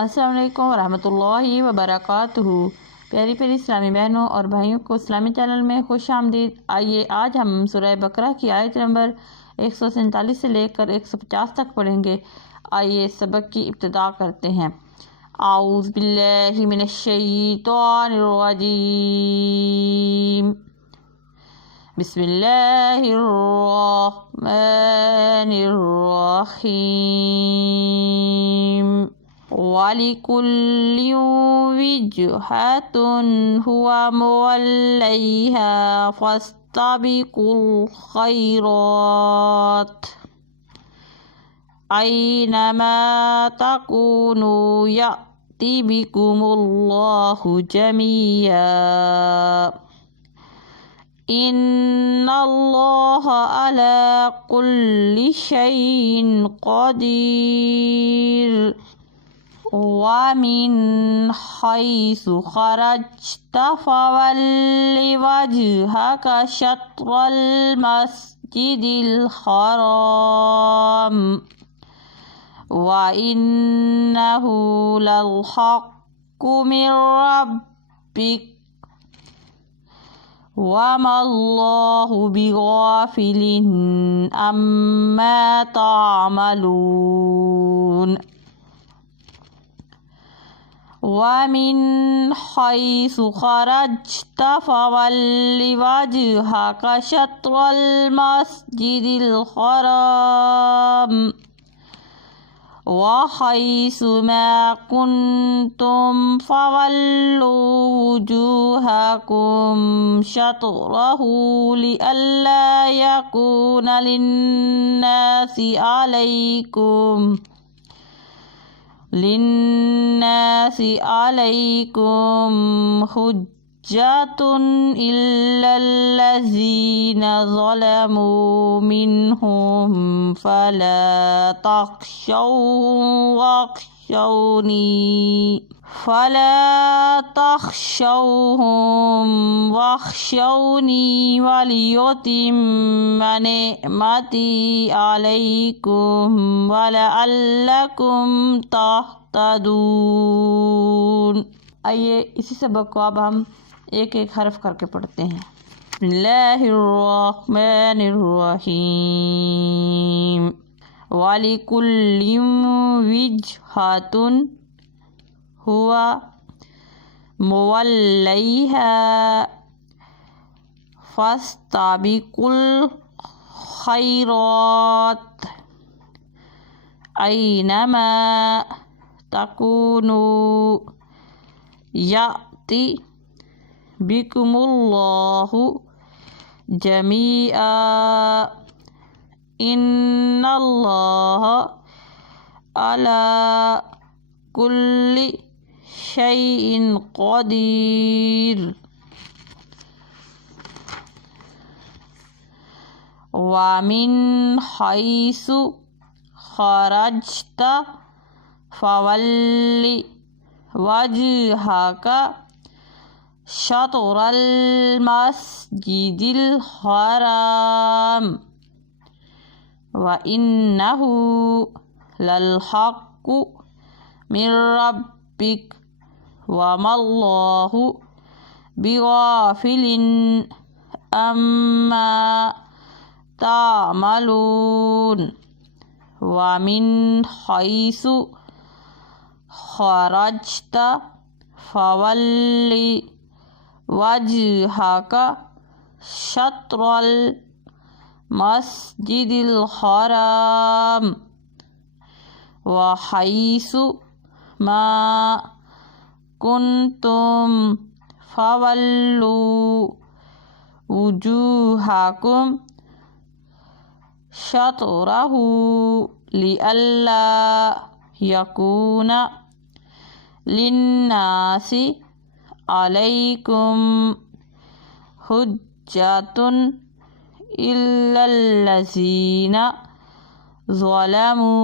अस्सलाम वालेकुम रहमतुल्लाहि व बरकातुहू। प्यारी प्यारी इस्लामी बहनों और भाइयों को इस्लामी चैनल में खुश आमदीद। आइए आज हम सूरह बकरा की आयत नंबर 147 से लेकर 150 तक पढ़ेंगे। आइए सबक की इब्तिदा करते हैं। आऊज़ु बिल्लाहि मिनश शैतानिर रजीम। बिस्मिल्लाहिर रहमानिर रहीम। वलिकुल्लिन विजहतुन हुवा मुवल्लैहा फस्तबिकुल खैरात ऐनमा तकूनु यअति बिकुमुल्लाहु जमीआ इन्नल्लाहा अला कुल्लि शैइन क़दीर। वमिन हैसु खरजता फवल्लि वजहका शत्रल मस्जिदिल हराम व इन्नहु लल हक्कु मिर रब्बिक वमल्लाहु बिगाफिलिन अम्मा तामलून। वमिन हैसु खरजता फवल्लि वजहका शत्रल मस्जिदिल हराम व हैसु मा कुन्तुम फवल्लू वुजूहकुम शत्रहू लिअल्ला यकूना लिन्नासि अलैकुम हुज्जतुन इल्लल्लज़ीना ज़लमू मिन्हुम फला तख्शौहुम वख्शौनी वलियुतिम्म निअमती अलैकुम वलअल्लकुम तहतदून। आइए इसी सबक को अब हम एक एक हर्फ करके पढ़ते हैं। बिस्मिल्लाहिर्रहमानिर्रहीम। वलिकुल्लिन विजहतुन हुवा मुवल्लैहा फस्तबिकुल खैरात ऐनमा तकूनु यअति बिकुमुल्लाहु जमीआ इन्नल्लाहा अला कुल्लि शैइन क़दीर। वमिन हैसु खरजता फवल्लि वजहका शत्रल मस्जिदिल हराम व इन्नहु लल हक्कु मिर रब्बिक वमल्लाहु बिगाफिलिन अम्मा तामलून। वमिन हैसु खरजता फवल्लि वजहका शत्रल मस्जिदिल हराम व हैसु मा कुन्तुम फवल्लू वुजूहकुम शत्रहू लिअल्ला यकूना लिन्नासि अलैकुम हुज्जतुन इल्लल्लज़ीना ज़लमू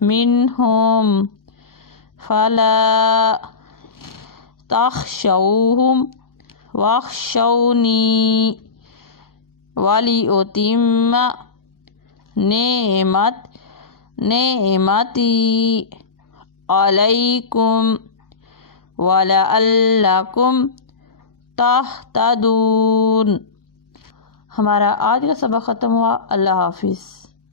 मिन्हुम फला तख्शौहुम वख्शौनी वलियुतिम्म नेमती अलैकुम वलअल्लकुम तहतदून। हमारा आज का सबक ख़त्म हुआ। अल्लाह हाफिज़।